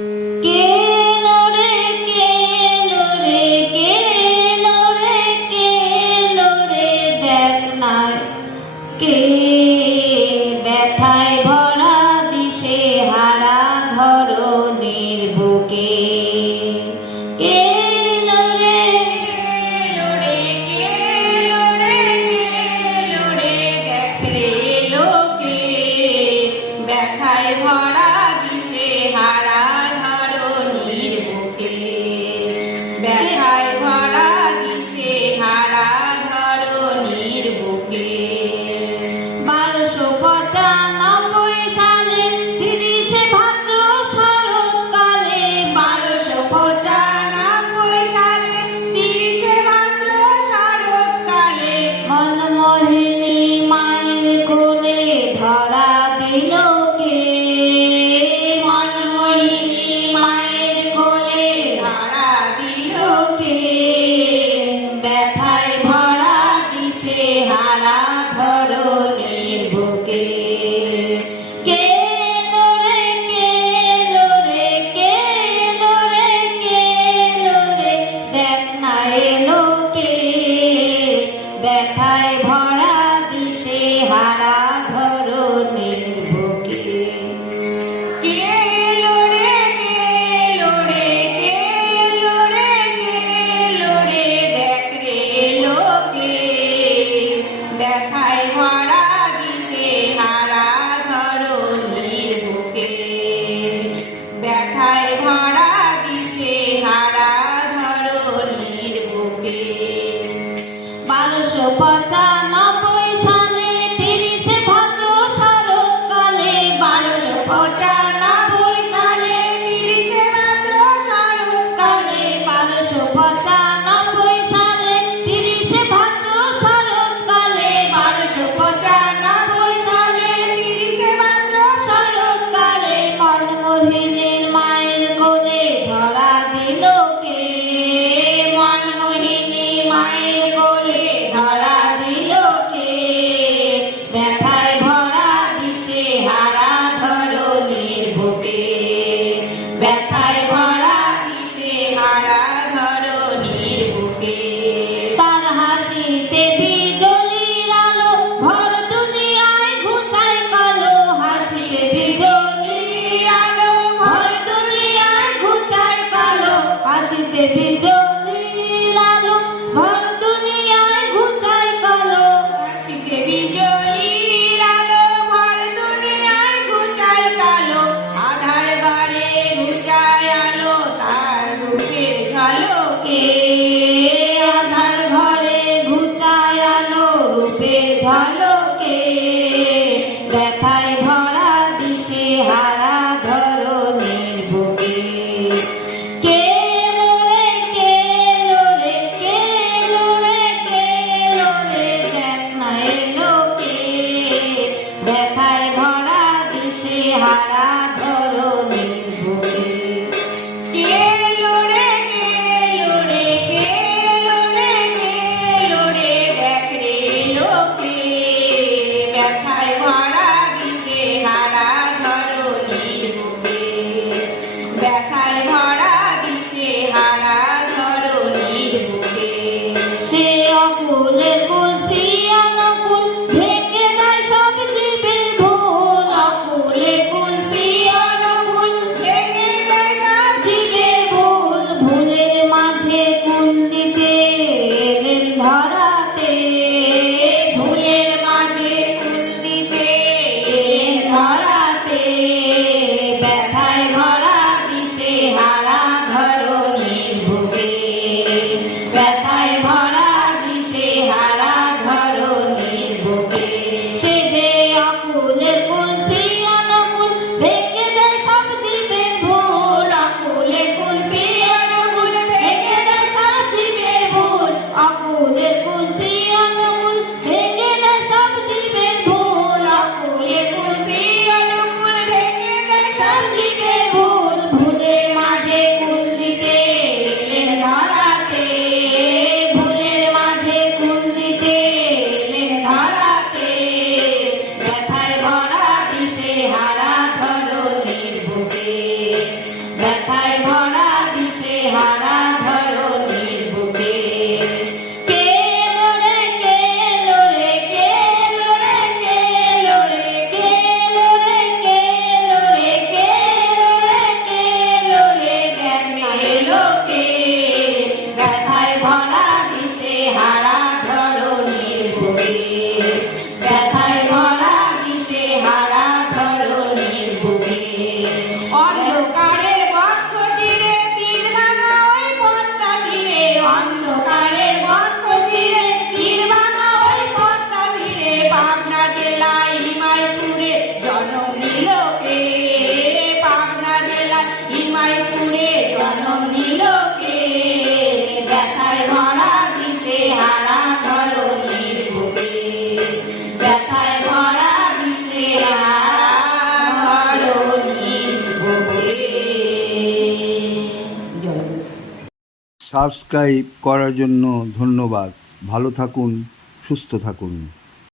you সারা ধরনের বুকে। কে লোরে কে লোরে কে লোরে কে লোরে দেখ না Yes. সাবস্ক্রাইব করার জন্য ধন্যবাদ। ভালো থাকুন সুস্থ থাকুন।